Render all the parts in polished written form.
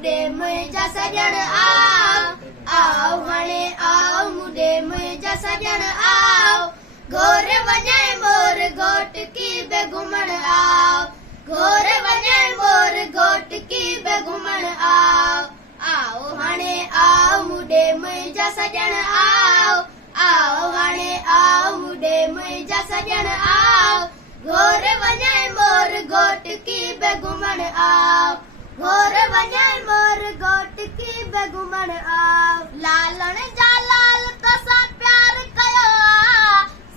मुडे मुंहिंजा सजण आओ हाणे आओ मुडे मुंहिंजा सजण आओ घोर वञे मोर घोट की बे घुमण आओ घोर वञे मोर घोट की बे घुमण आओ हाणे आओ मुडे मुंहिंजा सजण आओ हाणे आओ मुडे मुंहिंजा सजण आओ घोर वञे मोर घोट की बे घुमण आओ घोर वञे मोर घोट की बे घुमण आओ लालण जा लाल तोसां प्यार कयो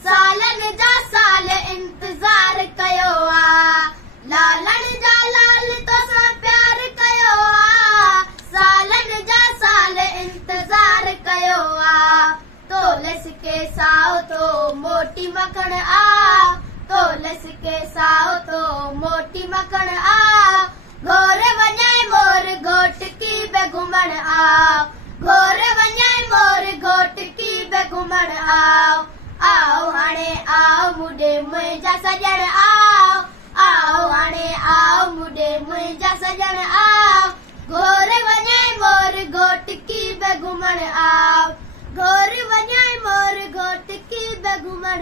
सालन जा साल इंतजार कयो लालण जा लाल तोसां प्यार कयो सालन जा साल इंतजार कयो तोलस के साओ तो मोटी मखण तोलस के साओ तो मोटी मखण घोर वञे मोर घोट की बे घुमण घोर वञे मोर घोट की बे घुमण आओ हाणे आओ मुडे मुंहिंजा सजण आओ हाणे आओ मुडे मुंहिंजा सजण घोर वञे मोर घोट की बे घुमण घोर वञे मोर घोट की बे घुमण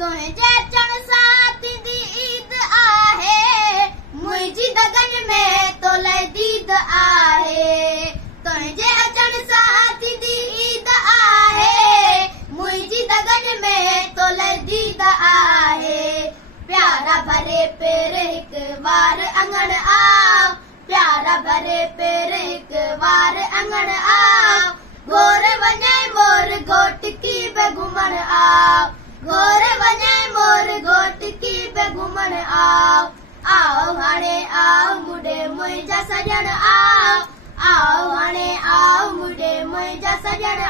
तुंहिंजे अचण सां थींदी ईद आहे मुंहिंजी दगन में तोले दीद आहे तुंहिंजे अचण सां थींदी ईद आहे मुंहिंजी दगन में तोले दीद आहे प्यारा भरे पेर हिक बार अंगण प्यारा भरे पेर हिक बार अंगण घोर वञे मोर घोट की बे घुमण घोर वञे मोर घोट की बे घुमण आओ हाणे आओ मुडे मुंहिंजा सजण आओ हाणे आओ मुडे मुंहिंजा सजण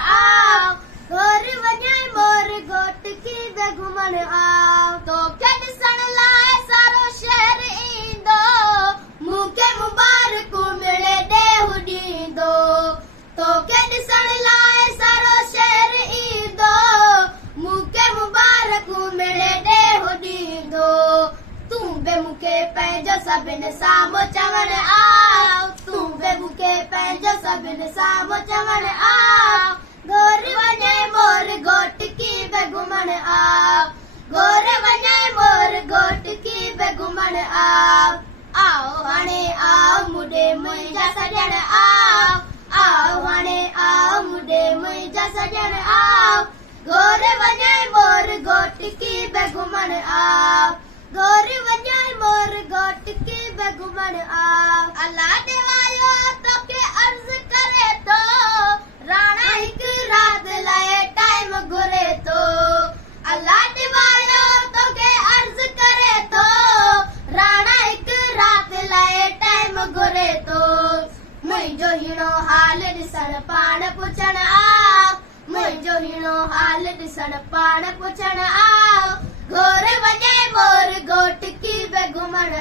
घोर वञे मोर घोट की बे घुमण तोखे ॾिसण लाइ सारो शहर ईंदो मूंखे मुबारकूं मिले ॾेहु ॾींदो तोखे ॾिसण लाइ सारो शहर ईंदो मूंखे मुबारकूं मिले ॾेहु ॾींदो तूं बि मूंखे पंहिंजो सभिनि साम्हूं चवण तूं बि मूंखे पंहिंजो सभिनि साम्हूं चवण घोर वञे मोर घोट की बे घुमण घोर वञे मोर घोट की बे घुमण आओ हाणे आओ मुडे मुंहिंजा सजण आओ हाणे आओ मुडे मुंहिंजा सजण घोर वञे मोर घोट की बे घुमण घोर वञे मोर घोट की बे घुमण अल्लाह देवायो तोखे अर्ज़ करे थो राणा हिक रात लाइ टाइम घुरे थो अल्लाह देवायो तोखे अर्ज़ करे थो राणा हिक रात लाइ टाइम घुरे थो मुंहिंजो हीणो हाल ॾिसण पाण पुछण मुंहिंजो हीणो हाल ॾिसण पाण पुछण घोर वञे मोर घोट की बे घुमण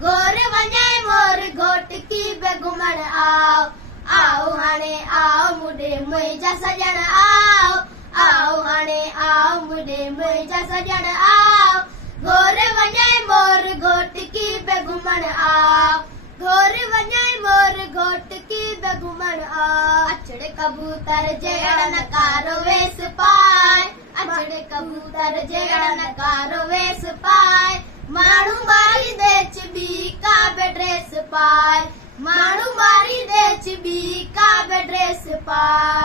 घोर वञे मोर घोट की बे घुमण आओ हाणे आओ मुडे मुंहिंजा सजण आओ हाणे आओ मुडे मुंहिंजा सजण घोर वञे मोर घोट की बे घुमण घोर वञे मोर घोट की बे घुमण अचड़े कबूतर जहिड़ा नकारो वेस पाए अचड़े कबूतर जहिड़ा नकारो वेस पाए माण्हू मारी दे ॿी का बि ड्रेस पाए माण्हू मारी दे ॿी का बि ड्रेस पाए